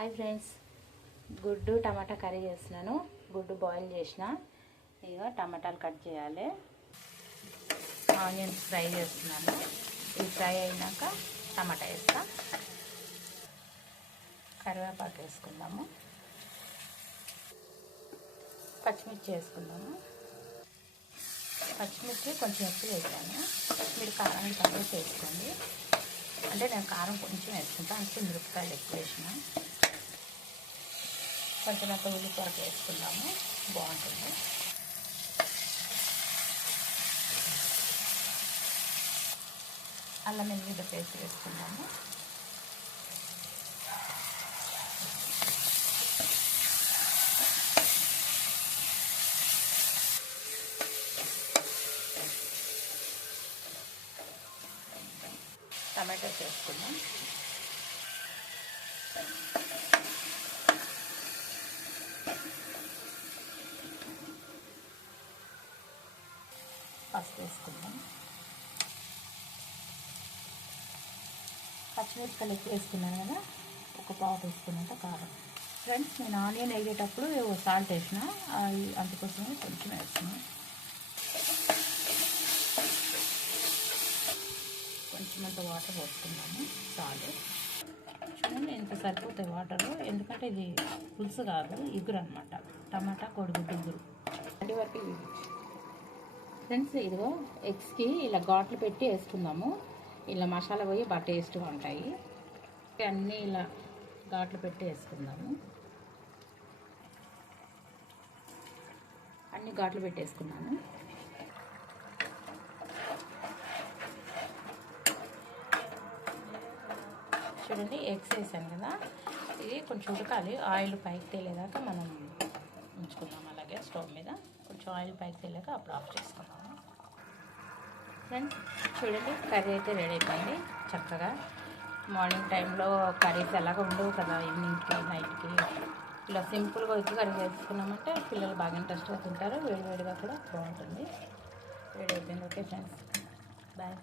Hi friends, గుడ్డు టమాటా curry చేస్తున్నాను. గుడ్డు బాయిల్ చేసిన. ఇక టమాటాలు కట్ చేయాలి. ఆనియన్స్ ఫ్రై చేస్తున్నాను. ఇది ఫ్రై అయినాక టమాటా వేస్తా. కరివేపాకు వేసుకుందాము. పచ్చిమిర్చి వేసుకుందాము. పచ్చిమిర్చి కొంచెం ఎక్కువ వేసాను. మీరు కారానికి తక్కువ వేసుకోండి. అంటే నేను కారం కొంచెం వేసుకుంటాను, అంటే మిరపకాయలు ఎక్కువ వేసిన. కొంచెం అంత ఉల్లిపాయ వేసుకుందాము, బాగుంటుంది. అల్లం వెల్లిగడ్డ పేస్ట్ వేసుకుందాము. టమాటోస్ వేసుకుందాం. పసుపు వేసుకుందాం. పచ్చిమిరపకాయలు ఎక్కువ వేసుకున్నాను కదా, ఒక పావు వేసుకున్నంత కారం. ఫ్రెండ్స్, నేను ఆనియన్ వేగేటప్పుడు సాల్ట్ వేసిన, అందుకోసమే కొంచెం వేస్తున్నాను. కొంచెం అంత వాటర్ పోసుకున్నాము. చాలు, చూడండి ఎంత సరిపోతాయి వాటరు. ఎందుకంటే ఇది పులుసు కాదు, ఇగురు అనమాట. టమాటా కోడిగుడ్డు ఇగురు. అది వరకు ఫ్రెండ్స్, ఇదిగో ఎగ్స్కి ఇలా ఘాట్లు పెట్టి వేసుకుందాము. ఇలా మసాలా పోయి బాగా టేస్ట్గా ఉంటాయి. అన్నీ ఇలా ఘాట్లు పెట్టి వేసుకుందాము. అన్ని ఘాట్లు పెట్టి వేసుకున్నాము. చూడండి, ఎగ్స్ వేసాను కదా, ఇది కొంచెం ఉడకాలి. ఆయిల్ పైకి తేలేదాకా మనం ఉంచుకుందాం. అలాగే స్టవ్ మీద కొంచెం ఆయిల్ పైకి తేలేక అప్పుడు ఆఫ్ చేసుకుందాము. ఫ్రెండ్స్, చూడండి, కర్రీ అయితే రెడీ అయిపోయింది చక్కగా. మార్నింగ్ టైంలో కర్రీస్ ఎలాగ ఉండవు కదా, ఈవినింగ్కి నైట్కి ఇలా సింపుల్గా ఎగ్ కర్రీ చేసుకున్నామంటే పిల్లలు బాగా ఇంట్రెస్ట్గా తింటారు. వేడివేడిగా కూడా బాగుంటుంది. రెడీ అయిపోయింది. Okay friends, bye.